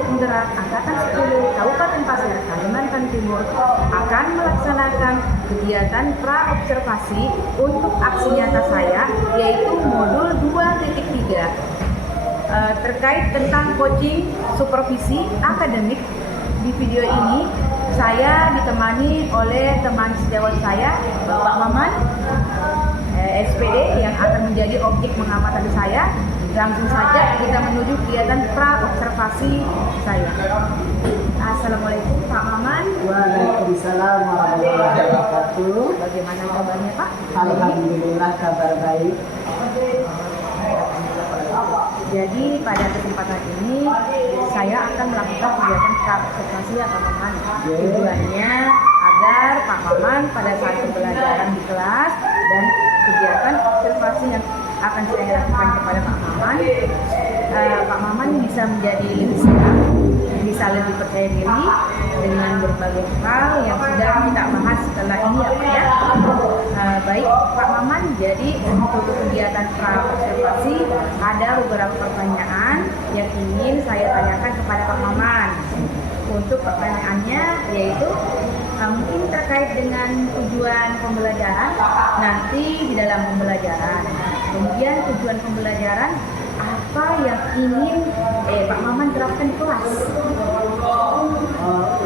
Penggerak Angkatan 10 Kabupaten Pasir, Kalimantan Timur akan melaksanakan kegiatan pra-observasi untuk aksi nyata saya, yaitu modul 2.3 terkait tentang coaching supervisi akademik. Di video ini saya ditemani oleh teman sejawat saya, Bapak Maman, SPD, yang akan menjadi objek mengamatan saya. Langsung saja kita menuju kegiatan pra-observasi saya. Assalamualaikum Pak Maman. Waalaikumsalam warahmatullahi wabarakatuh. Bagaimana kabarnya Pak? Alhamdulillah kabar baik. Jadi pada kesempatan ini saya akan melakukan kegiatan pra-observasi ya Pak Maman. Tujuannya agar Pak Maman pada saat pembelajaran di kelas dan kegiatan observasi yang akan saya lakukan kepada Pak Maman, Pak Maman bisa menjadi lebih siap, bisa lebih percaya diri dengan berbagai hal yang sudah kita bahas setelah ini ya Pak ya. Baik Pak Maman, jadi untuk kegiatan pra-observasi ada beberapa pertanyaan yang ingin saya tanyakan kepada Pak Maman. Untuk pertanyaannya yaitu mungkin terkait dengan tujuan pembelajaran nanti di dalam pembelajaran. Kemudian tujuan pembelajaran apa yang ingin Pak Maman terapkan di kelas?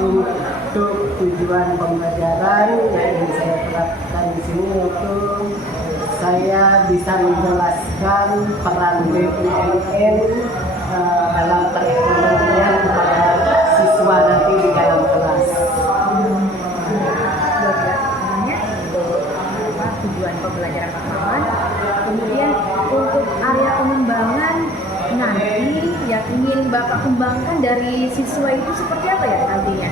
Untuk tujuan pembelajaran yang ingin saya terapkan di sini yaitu saya bisa menjelaskan peran BUMN dalam perekonomian kepada siswa nanti di dalam kelas. Tujuan pembelajaran Pak Maman. Kemudian untuk area pengembangan nanti yang ingin Bapak kembangkan dari siswa itu seperti apa ya nantinya?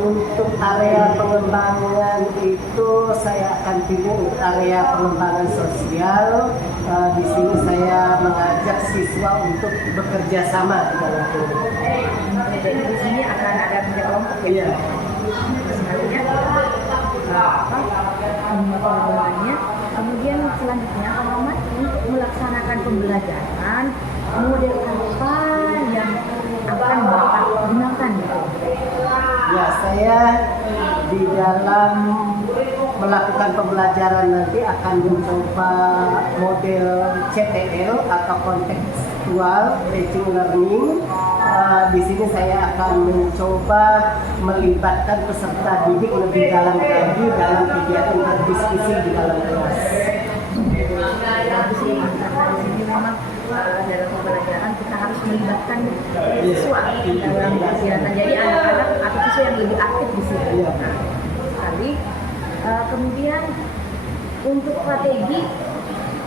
Untuk area pengembangan itu saya akan pilih untuk area pengembangan sosial. Di sini saya mengajak siswa untuk bekerja sama di dalam kelompok. Jadi di sini akan ada kerja kelompok ya? Iya. Sekalinya pengembangannya. Kemudian selanjutnya Pak Maman untuk melaksanakan pembelajaran model apa yang akan Bapak gunakan? Ya, saya di dalam melakukan pembelajaran nanti akan mencoba model CTL atau contextual teaching learning. Di sini saya akan mencoba melibatkan peserta didik lebih dalam lagi dalam kegiatan berdiskusi di dalam kelas. Di sini memang dalam pembelajaran kita harus melibatkan siswa dalam kegiatan. Jadi anak-anak atau siswa yang lebih aktif di sini. Nah, sekali. Kemudian untuk strategi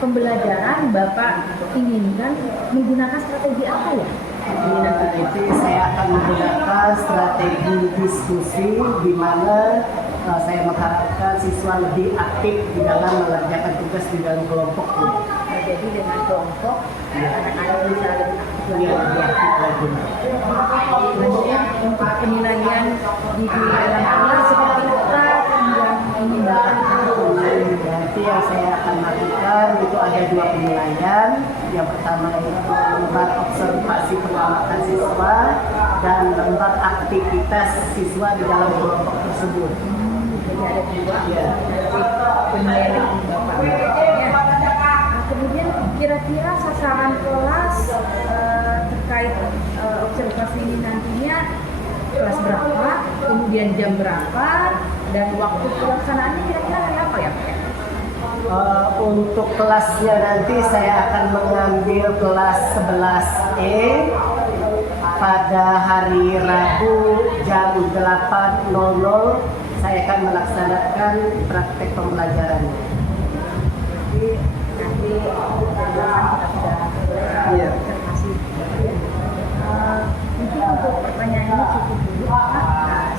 pembelajaran Bapak inginkan menggunakan strategi apa ya? Nanti saya akan menggunakan strategi diskusi di mana saya mengharapkan siswa lebih aktif di dalam mengerjakan tugas di dalam kelompok. Jadi dengan kelompok anak-anak bisa lebih aktif lagi. Lebih aktif lagi. Kemudian untuk penilaian di dalam kelas seperti apa yang ingin Bapak? Nanti yang saya akan lakukan itu ada 2 penilaian. Yang pertama itu lembar observasi pengamatan siswa dan lembar aktivitas siswa di dalam kelompok tersebut. Jadi ada 2 Ya. penilaian yang Bapak. Kemudian kira-kira sasaran kelas terkait observasi ini nantinya kelas berapa, kemudian jam berapa, dan waktu pelaksanaannya kira-kira kayak apa ya Pak? Untuk kelasnya nanti saya akan mengambil kelas 11E pada hari Rabu jam 8.00 saya akan melaksanakan praktek pembelajaran. Jadi nanti kita sudah observasi. Mungkin untuk pertanyaan ini cukup dulu Pak.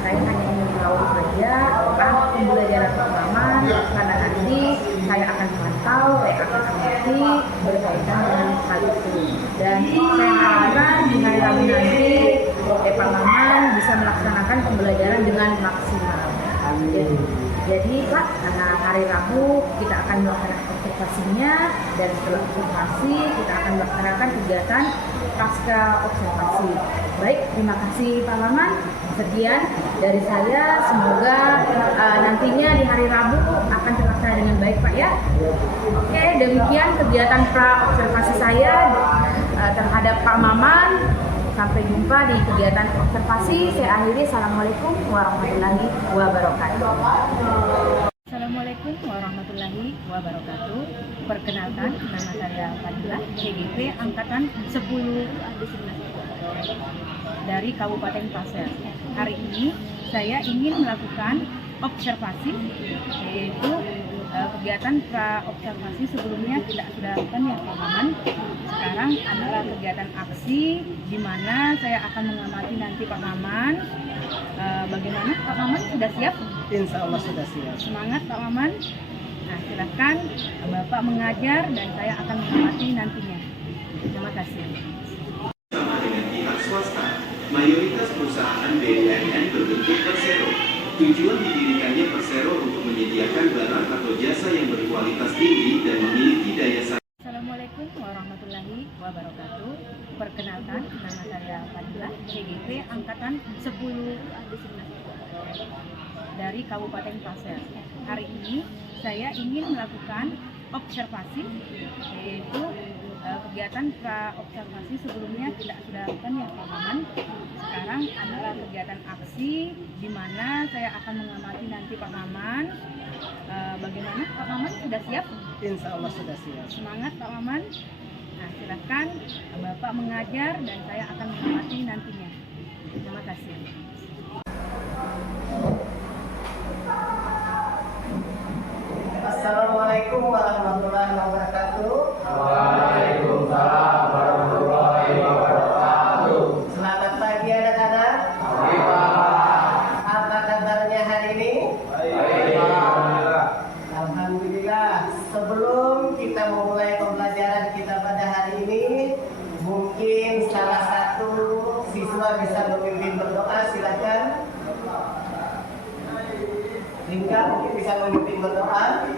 Saya hanya ingin tahu saja arah pembelajaran Pak Maman karena nanti saya akan memantau, saya akan amati berkaitan dengan hal itu. Dan saya harapkan di hari Rabu nanti Pak Maman bisa melaksanakan pembelajaran dengan maksimal. Jadi Pak, hari Rabu kita akan melaksanakan observasinya, dan setelah observasi kita akan melaksanakan kegiatan pasca observasi. Baik, terima kasih Pak Maman. Sekian dari saya, semoga nantinya di hari Rabu akan terlaksana dengan baik Pak ya. Oke, demikian kegiatan pra-observasi saya terhadap Pak Maman. Sampai jumpa di kegiatan observasi. Saya akhiri. Assalamualaikum warahmatullahi wabarakatuh. Assalamualaikum warahmatullahi wabarakatuh. Perkenalkan, nama saya Fadilah, CGP Angkatan 10 dari Kabupaten Pasir. Hari ini saya ingin melakukan observasi, yaitu kegiatan pra-observasi sebelumnya tidak sudah lakukan ya Pak Maman. Sekarang adalah kegiatan aksi di mana saya akan mengamati nanti Pak Maman. Bagaimana Pak Maman, sudah siap? Insya Allah sudah siap. Semangat Pak Maman. Nah, silakan Bapak mengajar dan saya akan mengamati nantinya. Terima kasih. Sama dengan pihak swasta, mayoritas perusahaan BUMN berbentuk persero. Tujuan didirikannya persero untuk menyediakan barang atau jasa yang berkualitas tinggi dan memiliki daya saing. Assalamualaikum warahmatullahi wabarakatuh. Perkenalkan, nama saya Fadilah, CGP Angkatan 10 dari Kabupaten Pasir. Hari ini saya ingin melakukan observasi, yaitu kegiatan pra-observasi sebelumnya tidak sudah lakukan ya Pak Maman. Sekarang adalah kegiatan aksi di mana saya akan mengamati nanti Pak Maman. Bagaimana Pak Maman, sudah siap? Insya Allah sudah siap. Semangat Pak Maman. Nah, silakan Bapak mengajar dan saya akan mengamati nantinya. Terima kasih. Assalamualaikum warahmatullahi wabarakatuh. Waalaikumsalam warahmatullahi wabarakatuh. Selamat pagi anak-anak. Baik, Pak. Apa kabarnya hari ini? Baik, Alhamdulillah. Alhamdulillah. Sebelum kita memulai pembelajaran kita pada hari ini, mungkin salah satu siswa bisa memimpin berdoa. Silakan. Ringka mungkin bisa memimpin berdoa.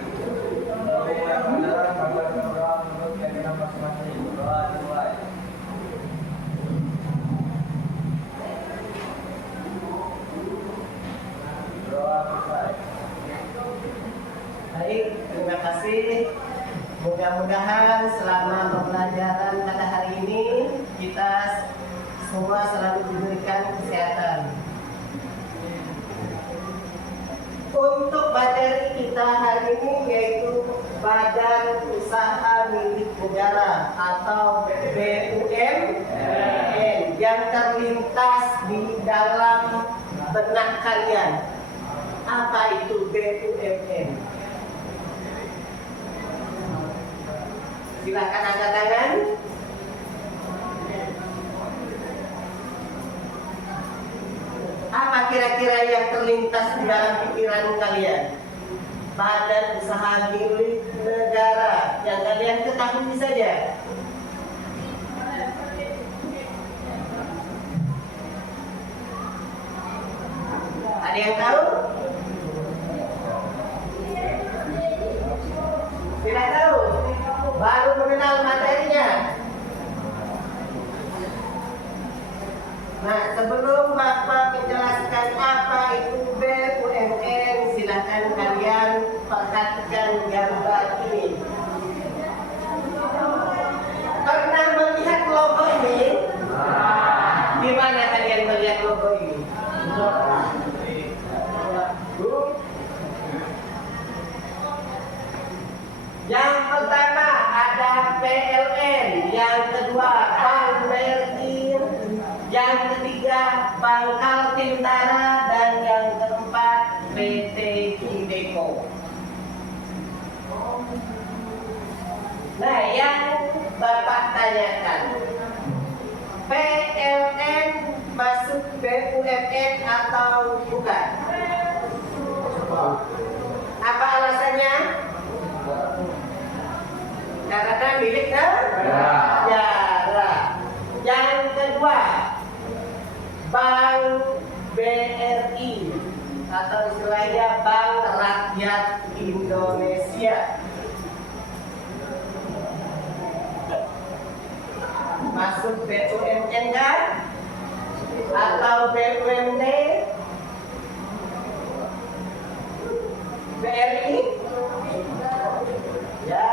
Baik, terima kasih. Mudah-mudahan selama pembelajaran pada hari ini kita semua selalu diberikan kesehatan. Untuk materi kita hari ini yaitu Badan Usaha Milik Negara atau BUMN yang terlintas di dalam benak kalian. Apa itu BUMN? Silakan angkat tangan. Apa kira-kira yang terlintas di dalam pikiran kalian? Badan Usaha Milik Negara yang kalian ketahui saja. Ada yang tahu? Tidak tahu? Baru mengenal materinya. Nah, sebelum Bapak menjelaskan apa itu BUMN, silakan kalian perhatikan gambar ini. Pernah melihat logo ini? Di mana kalian melihat logo ini? Yang pertama ada PLN, yang kedua Bank BRI, yang ketiga Bank Kaltentara, dan yang keempat PT Iveco. Nah, yang Bapak tanyakan, PLN masuk BUMN atau bukan? Apa alasannya? Karena milik negara. Yang kedua, Bank BRI atau istilahnya Bank Rakyat Indonesia. masuk BUMN kan? Atau BUMD? BRI? Ya.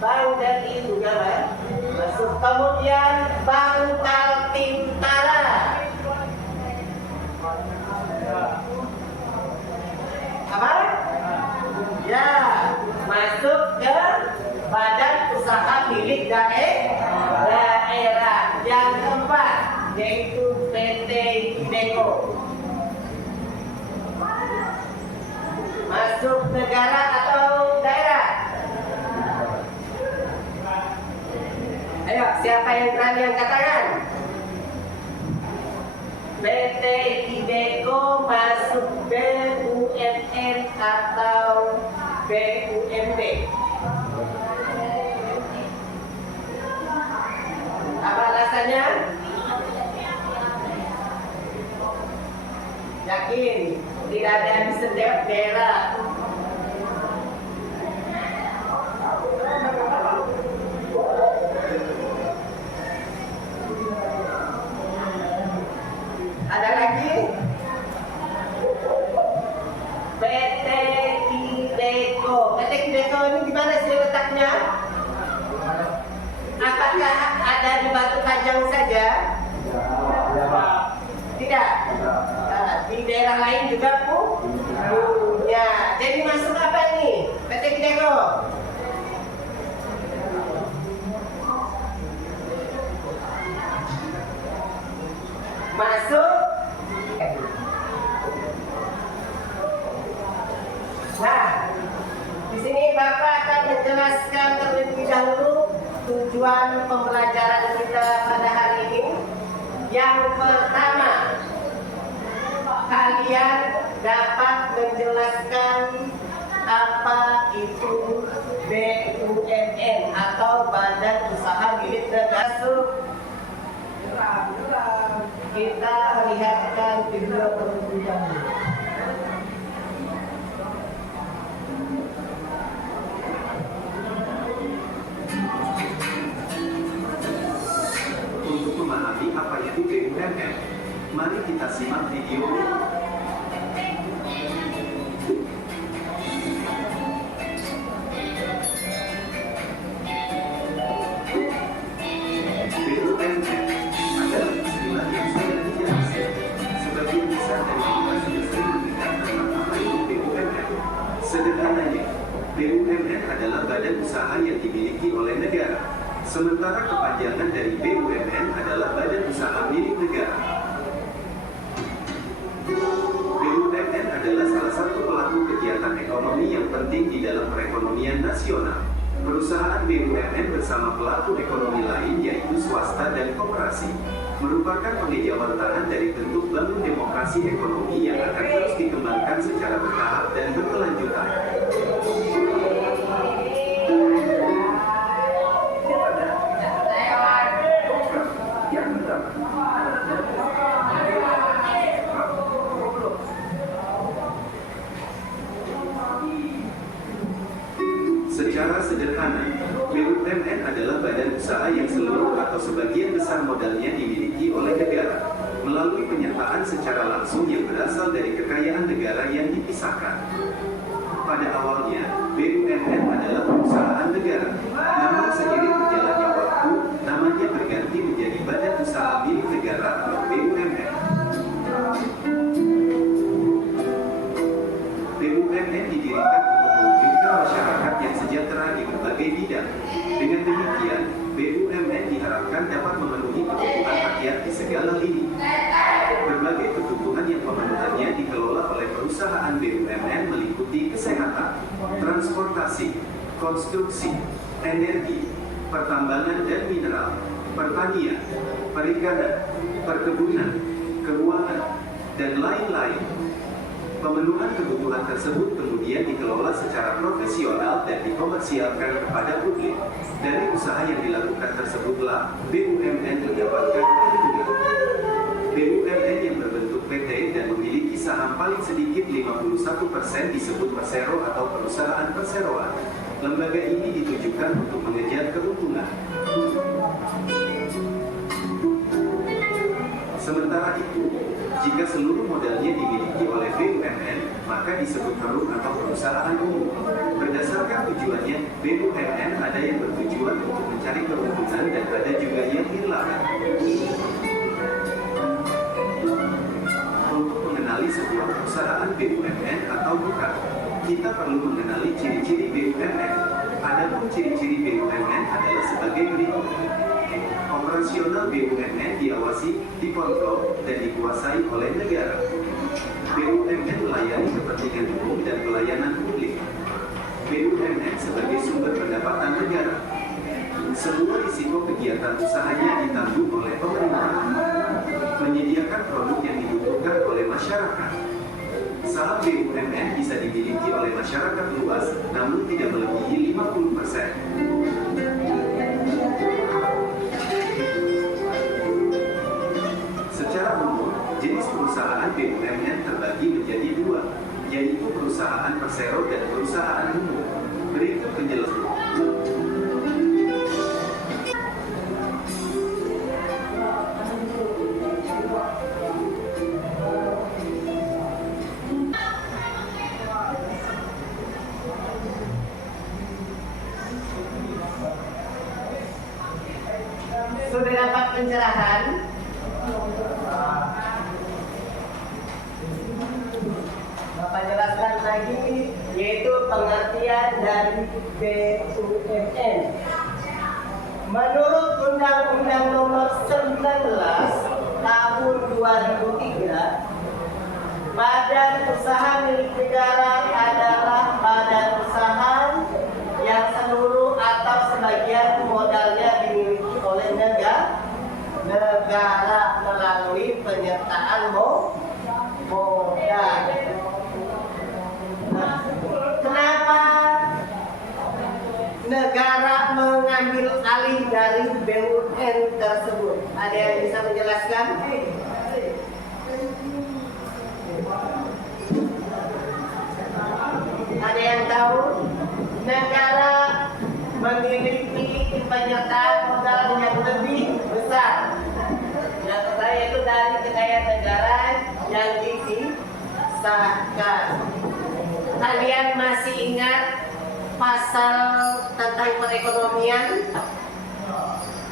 Bank BRI juga kan? Masuk. Kemudian Bank Kaltintara. Apa? Ya, masuk ke badan usaha milik daerah. Yang keempat yaitu PT Ibeco. Masuk negara atau daerah? Ayo, siapa yang berani angkat tangan? PT Ibeco masuk BUMN atau BUMD? Apa alasannya? Yakin tidak ada di setiap daerah. Ada lagi? PT Ibeco. PT Ibeco ini di mana sih letaknya? Apakah ada di Batu Kajang saja? Tidak. Di daerah lain juga punya. Jadi masuk apa nih? PT Ibeco. Masuk. Nah, di sini Bapak akan menjelaskan terlebih dahulu tujuan pembelajaran kita pada hari ini. Yang pertama, kalian dapat menjelaskan apa itu BUMN atau Badan Usaha Milik Negara. Kita lihatkan video terlebih dahulu. Untuk memahami apa itu BUMN, mari kita simak video. BUMN adalah istilah yang sangat dijelaskan. Sebagian besar dari kita sudah sering mendengar tentang apa itu BUMN. Sederhananya, BUMN adalah badan usaha yang dimiliki oleh negara. Sementara kepanjangan dari BUMN adalah Badan Usaha Milik Negara. BUMN adalah salah satu pelaku kegiatan ekonomi yang penting di dalam perekonomian nasional. Perusahaan BUMN bersama pelaku ekonomi lain yaitu swasta dan koperasi merupakan pengejawantahan dari bentuk bangun demokrasi ekonomi yang akan terus dikembangkan secara bertahap dan berkelanjutan. Secara sederhana, BUMN adalah badan usaha yang seluruh atau sebagian besar modalnya dimiliki oleh negara, melalui penyertaan secara langsung yang berasal dari kekayaan negara yang dipisahkan. Pada awalnya, BUMN adalah perusahaan negara, namun seiring berjalannya waktu, namanya berganti menjadi Badan Usaha Milik Negara atau BUMN. BUMN didirikan untuk mewujudkan masyarakat yang sejahtera di berbagai bidang. Dengan demikian, BUMN diharapkan dapat memenuhi kebutuhan rakyat di segala lini. Berbagai kebutuhan yang pemenuhannya dikelola oleh perusahaan BUMN meliputi kesehatan, transportasi, konstruksi, energi, pertambangan dan mineral, pertanian, perikanan, perkebunan, keuangan, dan lain-lain. Pemenuhan kebutuhan tersebut kemudian dikelola secara profesional dan dikomersialkan kepada publik. Dari usaha yang dilakukan tersebutlah BUMN mendapatkan keuntungan. BUMN yang berbentuk PT dan memiliki saham paling sedikit 51% disebut persero atau perusahaan perseroan. Lembaga ini ditujukan untuk mengejar keuntungan. Sementara itu, jika seluruh modalnya dimiliki oleh BUMN, maka disebut perum atau perusahaan umum. Berdasarkan tujuannya, BUMN ada yang bertujuan untuk mencari keuntungan dan ada juga yang dilarang. Untuk mengenali sebuah perusahaan BUMN atau bukan, kita perlu mengenali ciri-ciri BUMN. Adapun ciri-ciri BUMN adalah sebagai berikut. Operasional BUMN diawasi, dikontrol, dan dikuasai oleh negara. BUMN melayani kepentingan umum dan pelayanan publik. BUMN sebagai sumber pendapatan negara. Semua risiko kegiatan usahanya ditanggung oleh pemerintah. Menyediakan produk yang dibutuhkan oleh masyarakat. Saham BUMN bisa dimiliki oleh masyarakat luas, namun tidak melebihi 50%. Secara umum, jenis perusahaan BUMN terbagi menjadi dua, yaitu perusahaan persero dan perusahaan umum. Berikut penjelasan. Sudah dapat pencerahan? Bapak jelaskan lagi, yaitu pengertian dari BUMN. Menurut Undang-Undang Nomor 19 Tahun 2003, badan usaha milik negara adalah badan usaha yang seluruh atau sebagian modalnya dimiliki oleh negara melalui penyertaan modal. Kenapa negara mengambil alih dari BUMN tersebut? Ada yang bisa menjelaskan? Ada yang tahu? Negara memiliki penyertaan modal yang lebih besar. Yang pertama itu dari kekayaan negara yang disahkan. Kalian masih ingat pasal tentang perekonomian?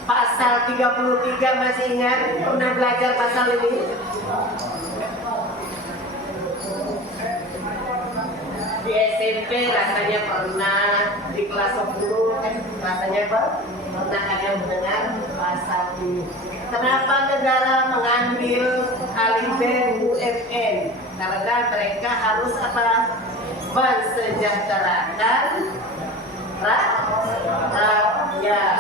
Pasal 33 masih ingat? Pernah belajar pasal ini? Di SMP rasanya pernah, di kelas 10 rasanya pernah ada mendengar pasal ini. Kenapa negara mengambil alih BUMN? Karena mereka harus apa? Mensejahterakan rakyat.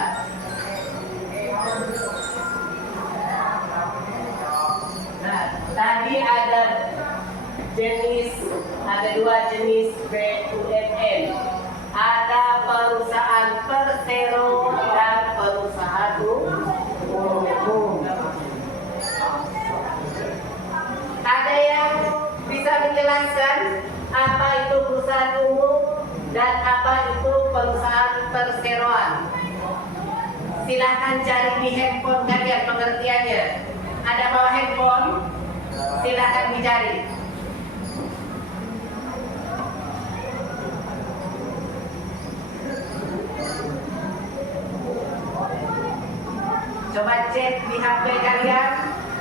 Nah, tadi ada dua jenis BUMN. Ada perusahaan persero dan perusahaan umum. Ada yang bisa menjelaskan apa itu perusahaan umum dan apa itu perusahaan perseroan? Silahkan cari di handphone kalian pengertiannya. Ada bawa handphone? Silahkan dicari. Coba cek di HP kalian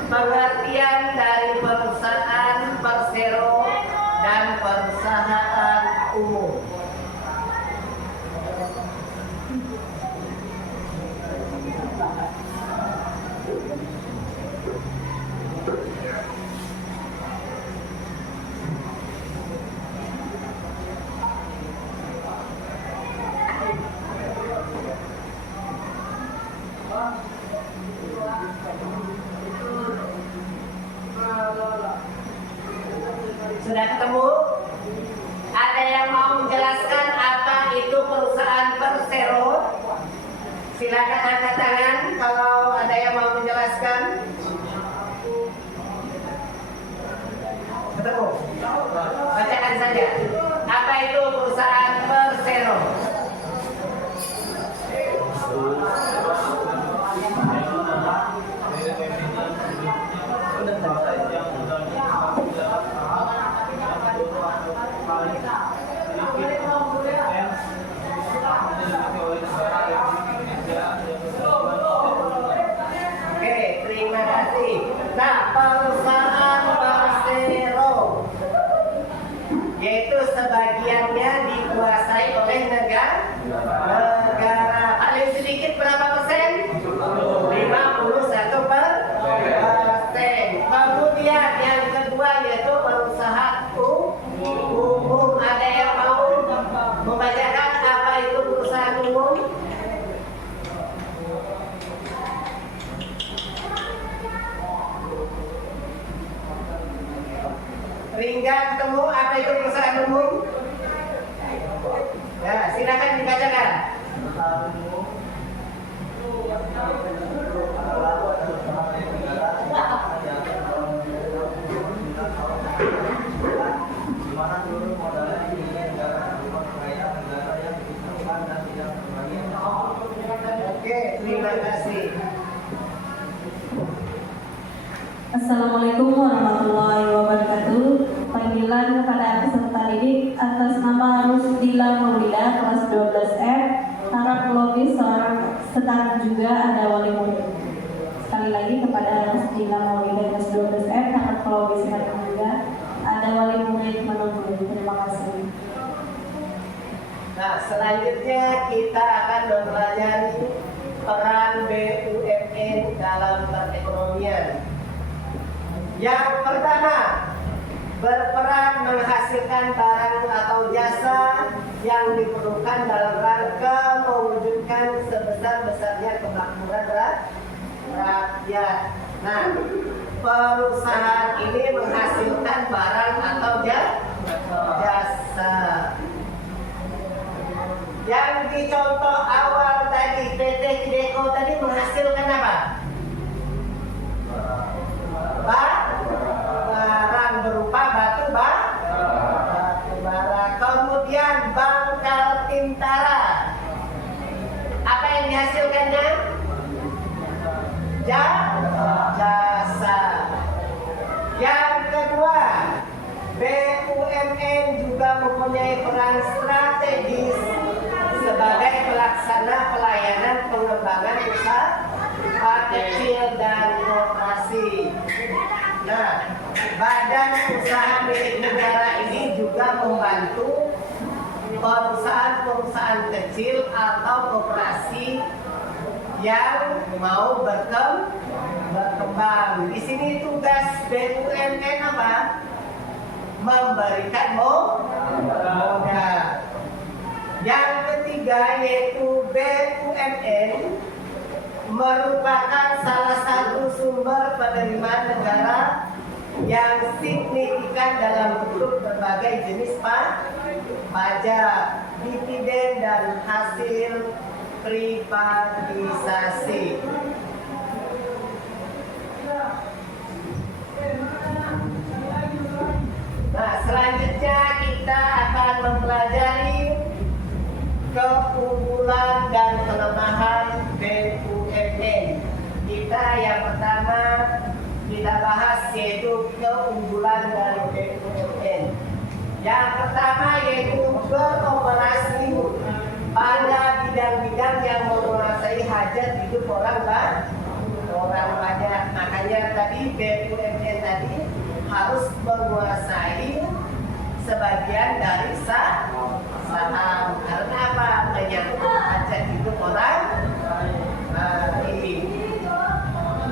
pengertian dari perusahaan persero dan perusahaan umum. Sudah ketemu? Ada yang mau menjelaskan apa itu perusahaan persero? Silakan angkat tangan kalau ada yang mau menjelaskan. Ketemu? Bacakan saja. Apa itu perusahaan persero? Nah, perusahaan persero, yaitu sebagiannya dikuasai oleh negara. Paling sedikit berapa persen? 51%. Kemudian yang kedua yaitu perusahaan umum. Ada yang mau membacakan apa itu perusahaan umum? Ringgan temu apa itu perusahaan umum? Ya, silakan dibacakan. Oke, terima kasih. Assalamualaikum warahmatullahi wabarakatuh. Panggilan kepada peserta didik atas nama Rusdila Maulida kelas 12F, harap lobis seorang setara juga ada wali murid. Sekali lagi kepada Rusdila Maulida kelas 12F, harap lobis setara juga ada wali murid menunggu. Terima kasih. Nah, selanjutnya kita akan mempelajari peran BUMN dalam perekonomian. Yang pertama, berperan menghasilkan barang atau jasa yang diperlukan dalam rangka mewujudkan sebesar-besarnya kemakmuran rakyat. Nah, perusahaan ini menghasilkan barang atau jasa. Yang dicontoh awal tadi, PT Kideko tadi menghasilkan apa? Barang berupa batu bara. Kemudian Bangkal Tintara, apa yang dihasilkannya? Jasa. Yang kedua, BUMN juga mempunyai peran strategis sebagai pelaksana pelayanan pengembangan usaha kecil dan koperasi. Nah, badan usaha milik negara ini juga membantu perusahaan-perusahaan kecil atau koperasi yang mau berkembang. Di sini tugas BUMN apa? Memberikan modal. Yang ketiga yaitu BUMN merupakan salah satu sumber penerimaan negara yang signifikan dalam bentuk berbagai jenis pajak, dividen, dan hasil privatisasi. Nah, selanjutnya kita akan mempelajari keunggulan dan kelemahan BUMN. Kita yang pertama kita bahas yaitu keunggulan dari BUMN. Yang pertama yaitu beroperasi pada bidang-bidang yang menguasai hajat hidup orang banyak. Makanya tadi BUMN tadi harus menguasai sebagian dari saham. Karena apa? Menyangkut hajat hidup orang ini.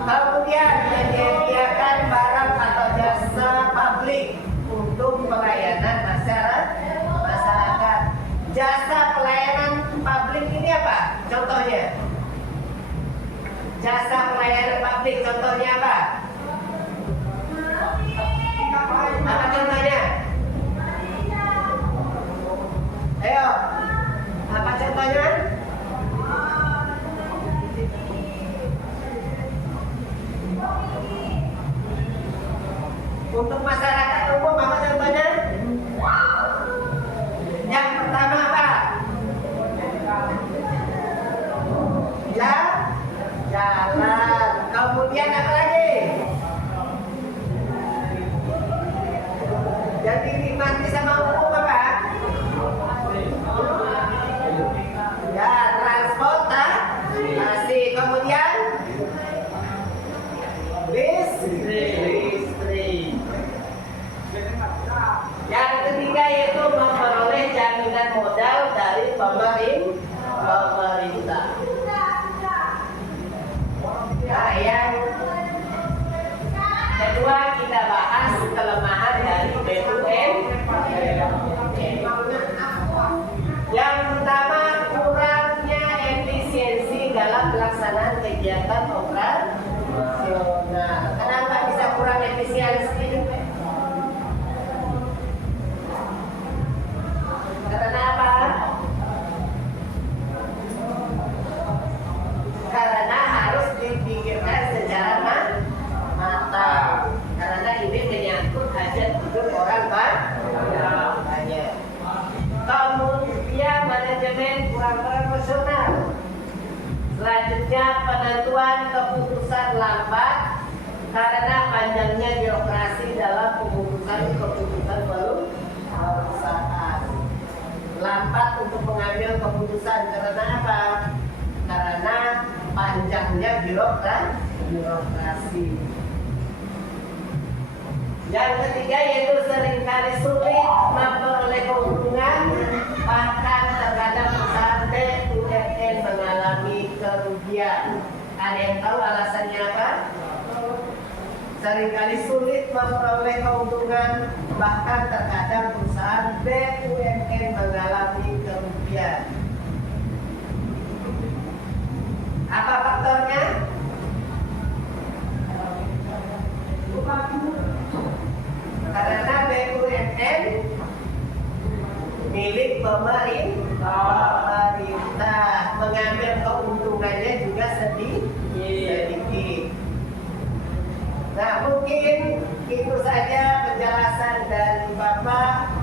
Kemudian menyediakan barang atau jasa publik untuk pelayanan masyarakat. Jasa pelayanan publik ini apa? Contohnya? Jasa pelayanan publik contohnya apa? Apa contohnya? Ayo, apa contohnya? Untuk masyarakat umum apa contohnya? Yang pertama apa? Jalan. Kemudian apa lagi? Yang dinikmati sama umum apa? Ya, transportasi. Kemudian listrik. Yang ketiga yaitu memperoleh jaminan modal dari pemerintah. Nah, yang kedua kita bahas kelemahan dari BUMN. Yang pertama, kurangnya efisiensi dalam pelaksanaan kegiatan operasional. Kenapa bisa kurang efisiensi? Karena apa? Karena harus dipikirkan secara matang. Karena ini menyangkut hajat hidup orang banyak. Kemudian manajemen kurang profesional. Selanjutnya penentuan keputusan lambat karena panjangnya birokrasi dalam keputusan perusahaan. Lambat untuk mengambil keputusan karena apa? Karena panjangnya birokrasi. Yang ketiga yaitu seringkali sulit memperoleh keuntungan, bahkan terkadang perusahaan BUMN mengalami kerugian. Ada yang tahu alasannya apa? Seringkali sulit memperoleh keuntungan, bahkan terkadang perusahaan BUMN mengalami kerugian. Apa faktornya? Karena BUMN milik pemerintah, mengambil keuntungannya juga sedikit. Nah, mungkin itu saja penjelasan dari Bapak.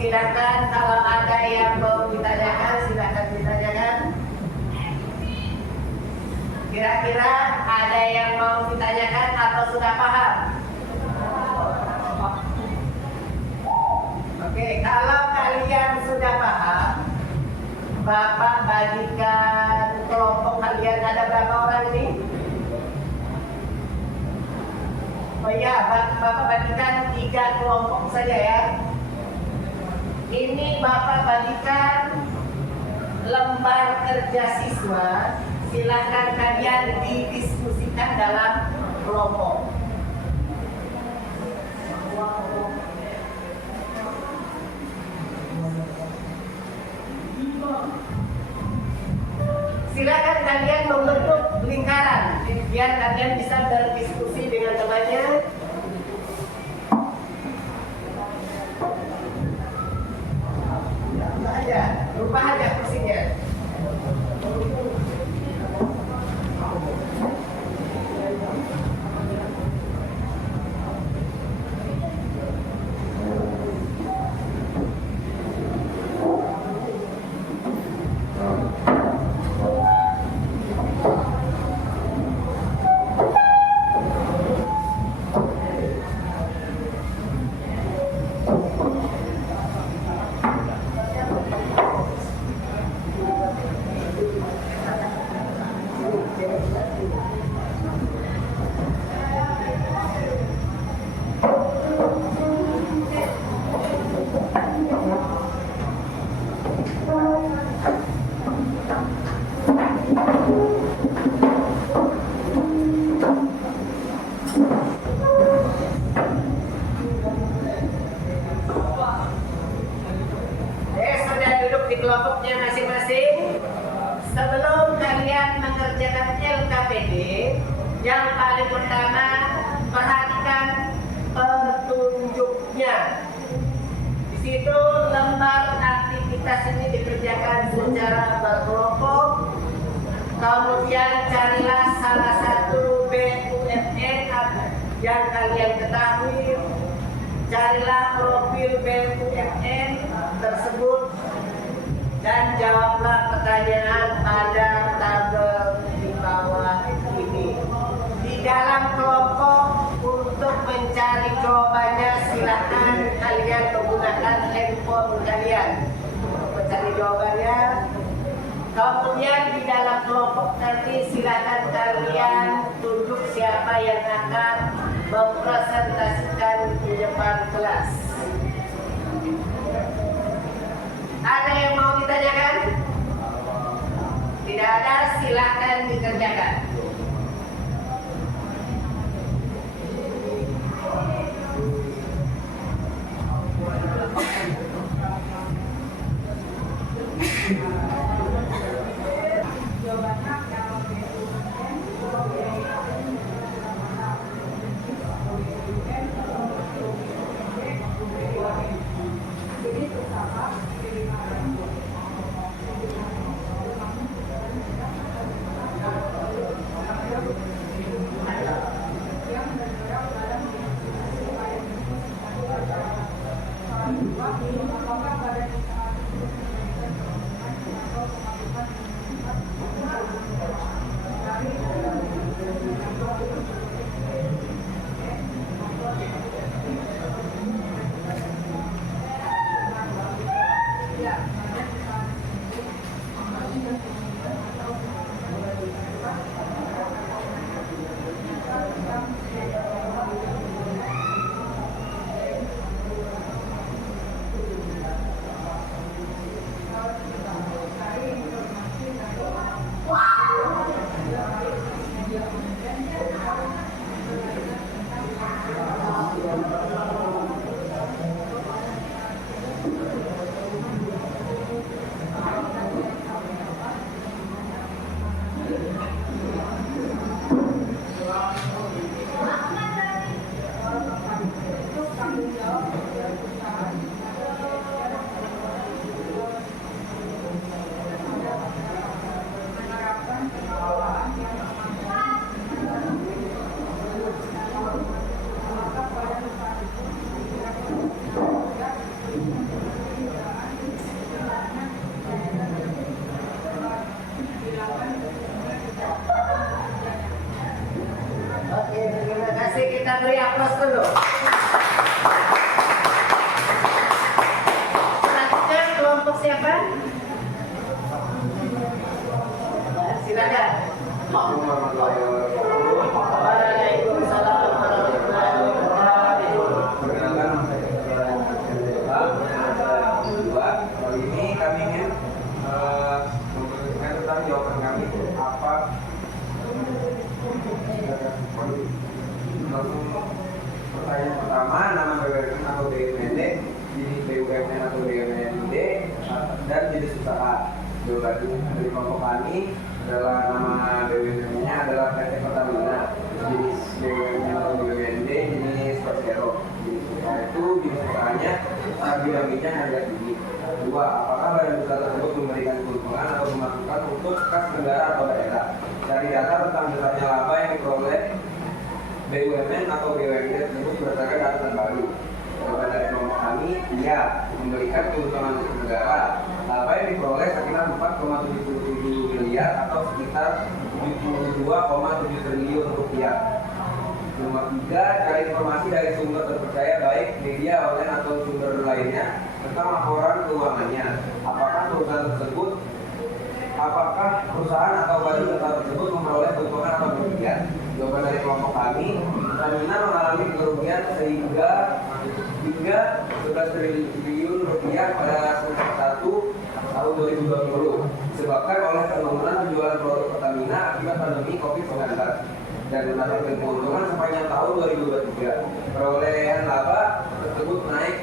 Silakan kalau ada yang mau ditanyakan, silakan ditanyakan. Kira-kira ada yang mau ditanyakan atau sudah paham? Oke, kalau kalian sudah paham, Bapak bagikan kelompok kalian ada berapa orang ini? Oh iya, Bapak bagikan 3 kelompok saja ya. Ini Bapak bagikan lembar kerja siswa. Silahkan kalian didiskusikan dalam kelompok. Silakan kalian membentuk lingkaran biar kalian bisa berdiskusi dengan temannya. Rubah aja kursinya. Di kelompoknya masing-masing. Sebelum kalian mengerjakan LKPD, yang paling pertama perhatikan petunjuknya. Di situ lembar aktivitas ini dikerjakan secara berkelompok. Kemudian carilah salah satu BUMN yang kalian ketahui. Carilah profil BUMN tersebut dan jawablah pertanyaan pada tabel di bawah ini. Di dalam kelompok untuk mencari jawabannya silakan kalian menggunakan handphone kalian untuk mencari jawabannya. Kemudian di dalam kelompok nanti silakan kalian tunjuk siapa yang akan mempresentasikan di depan kelas. Ada yang mau ditanyakan? Tidak ada, silakan dikerjakan. Oke, terima kasih. Kita beri aplaus dulu. Selanjutnya kelompok siapa? Silakan. Waalaikumsalam warahmatullahi wabarakatuh. Perkenalkan, kali ini kami ingin memperkenalkan tentang jawaban kami apa. Langsung pertanyaan pertama, nama BUMN atau BUMD, jenis BUMN atau BUMD, dan jenis usaha. Jawaban dari kelompok kami adalah nama BUMN-nya adalah PT Pertamina, jenis BUMN atau BUMD jenis Persero. Jenis usaha itu jenis usahanya dinamiknya harga tinggi. Dua, apakah badan usaha tersebut memberikan keuntungan atau pemasukan untuk kas negara atau daerah? Dari data tentang besarnya laba yang diperoleh BUMN atau BUMD tersebut berdasarkan data terbaru. Jawaban dari kelompok kami, iya, memberikan keuntungan untuk negara. Laba yang diperoleh sekitar 4,77 miliar atau sekitar 72,7 triliun rupiah. Nomor 3, cari informasi dari sumber terpercaya baik media online atau sumber lainnya tentang laporan keuangannya. Apakah perusahaan atau badan usaha tersebut memperoleh keuntungan atau kerugian? Jawaban dari kelompok kami, Pertamina mengalami kerugian hingga 11 triliun rupiah pada semester 1 tahun 2020 disebabkan oleh penurunan penjualan produk Pertamina akibat pandemi COVID-19 dan mendapatkan keuntungan sepanjang tahun 2023. Perolehan laba tersebut naik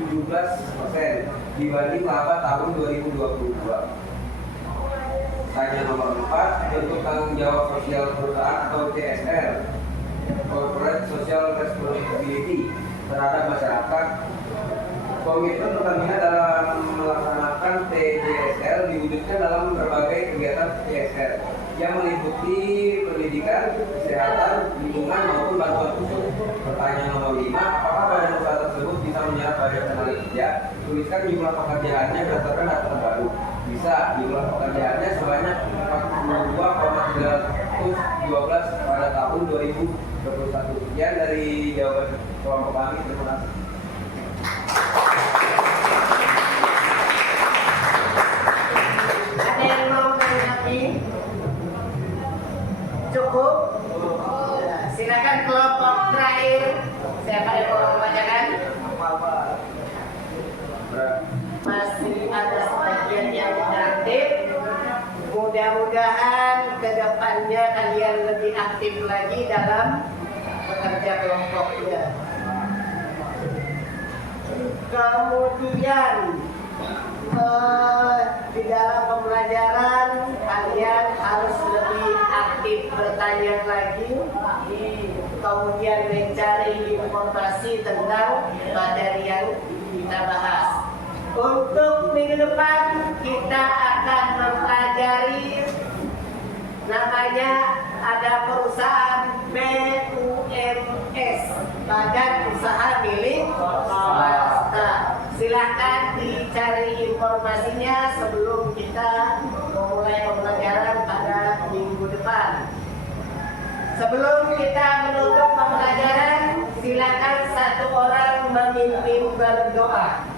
17% dibanding laba tahun 2022. Tanya nomor 4, bentuk tanggung jawab sosial perusahaan atau CSR, Corporate Social Responsibility, terhadap masyarakat. Komitmen Pertamina dalam melaksanakan TJSR diwujudkan dalam berbagai kegiatan CSR yang meliputi pendidikan, kesehatan, lingkungan maupun bantuan khusus. Pertanyaan nomor 5, apakah badan usaha tersebut bisa menyerap budget tenaga kerja? Tuliskan jumlah pekerjaannya berdasarkan data terbaru. Bisa, jumlah pekerjaannya sebanyak 42,912 pada tahun 2021. Sekian dari jawaban kelompok kami. Terima kasih. Ada yang mau menanggapi? Cukup? Silakan kelompok terakhir, siapa yang mau membacakan? Masih ada sebagian yang aktif. Mudah-mudahan ke depannya kalian lebih aktif lagi dalam bekerja kelompoknya. Kemudian di dalam pembelajaran kalian harus lebih aktif bertanya lagi, kemudian mencari informasi tentang materi yang kita bahas. Untuk minggu depan kita akan mempelajari namanya ada perusahaan BUMS, Badan Usaha Milik Swasta. Silakan dicari informasinya sebelum kita memulai pembelajaran pada minggu depan. Sebelum kita menutup pembelajaran, silakan satu orang memimpin berdoa.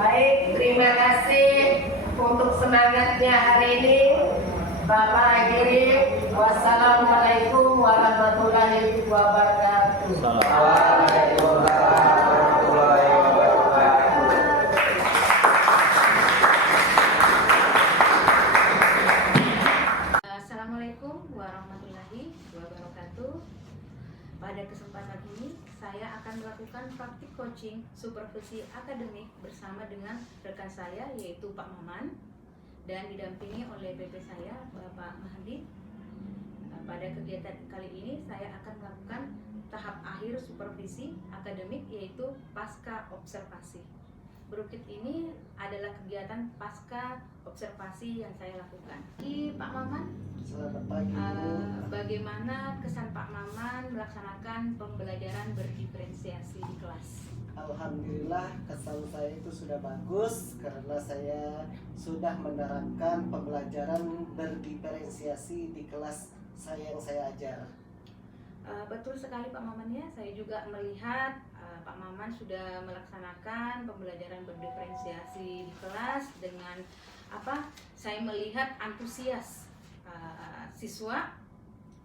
Baik, terima kasih untuk semangatnya hari ini. Bapak akhiri, wassalamualaikum warahmatullahi wabarakatuh. Assalamualaikum warahmatullahi wabarakatuh. Pada kesempatan ini saya akan melakukan praktik coaching supervisi akademik bersama dengan rekan saya yaitu Pak Maman dan didampingi oleh BP saya Bapak Mahdi. Pada kegiatan kali ini saya akan melakukan tahap akhir supervisi akademik yaitu pasca observasi. Berikut ini adalah kegiatan pasca observasi yang saya lakukan. Pak Maman, Selamat pagi. bagaimana kesan Pak Maman melaksanakan pembelajaran berdiferensiasi di kelas? Alhamdulillah, kesan saya itu sudah bagus karena saya sudah menerapkan pembelajaran berdiferensiasi di kelas yang saya ajar. Betul sekali Pak Maman ya, saya juga melihat Pak Maman sudah melaksanakan pembelajaran berdiferensiasi di kelas dengan saya melihat antusias siswa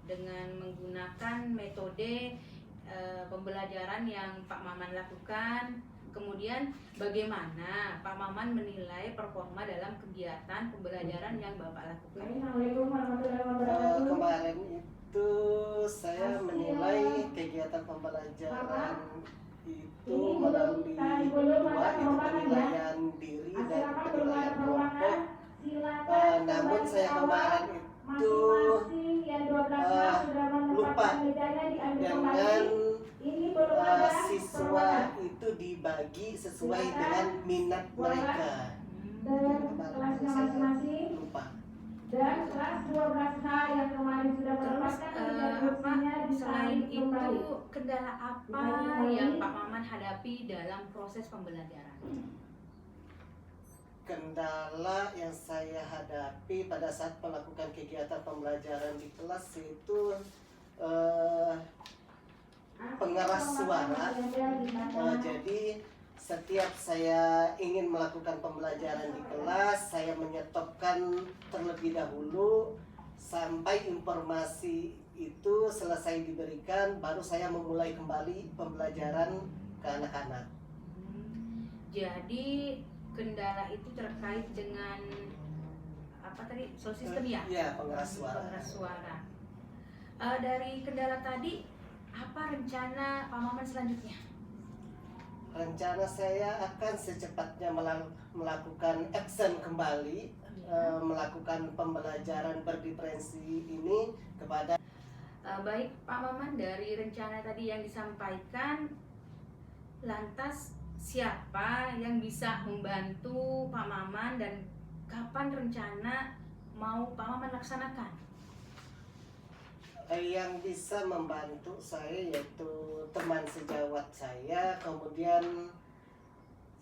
dengan menggunakan metode pembelajaran yang Pak Maman lakukan. Kemudian bagaimana Pak Maman menilai performa dalam kegiatan pembelajaran yang Bapak lakukan? Assalamualaikum warahmatullahi wabarakatuh. Kemarin itu saya menilai kegiatan pembelajaran itu melalui dua, itu penilaian diri dan penilaian kelompok. Namun saya kemarin itu lupa dengan siswa itu dibagi sesuai dengan minat mereka. Kelas masing-masing Lupa. dan kelas 12H yang kemarin sudah Terus mendapatkan kursinya selain ditarik kembali. itu kendala apa yang Pak Maman hadapi dalam proses pembelajaran? Kendala yang saya hadapi pada saat melakukan kegiatan pembelajaran di kelas itu pengeras suara. Jadi setiap saya ingin melakukan pembelajaran di kelas, saya menyetopkan terlebih dahulu sampai informasi itu selesai diberikan, baru saya memulai kembali pembelajaran ke anak-anak. Jadi kendala itu terkait dengan sound system ya? Iya, pengeras suara. Pengeras suara. Dari kendala tadi, apa rencana Pak Maman selanjutnya? Rencana saya akan secepatnya melakukan action kembali, melakukan pembelajaran berdiferensi ini kepada. Baik Pak Maman, dari rencana tadi yang disampaikan, lantas siapa yang bisa membantu Pak Maman dan kapan rencana mau Pak Maman laksanakan? Yang bisa membantu saya yaitu teman sejawat saya, kemudian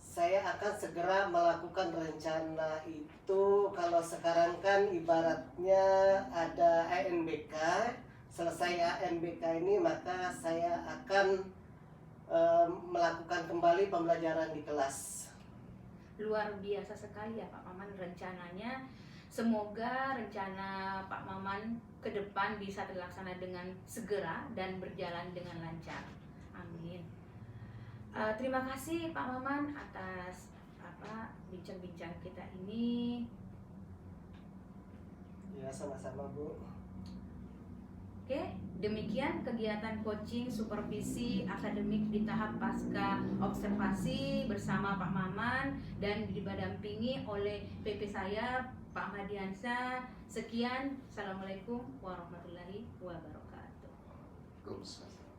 saya akan segera melakukan rencana itu. Kalau sekarang kan ibaratnya ada ANBK, selesai ANBK ini, maka saya akan melakukan kembali pembelajaran di kelas. Luar biasa sekali ya Pak Maman rencananya. Semoga rencana Pak Maman ke depan bisa terlaksana dengan segera dan berjalan dengan lancar. Amin. Terima kasih Pak Maman atas bincang-bincang kita ini. Ya, sama-sama Bu. Oke, demikian kegiatan coaching supervisi akademik di tahap pasca observasi bersama Pak Maman dan didampingi oleh PP saya Pak Madiansyah. Sekian, Assalamualaikum warahmatullahi wabarakatuh. Waalaikumsalam.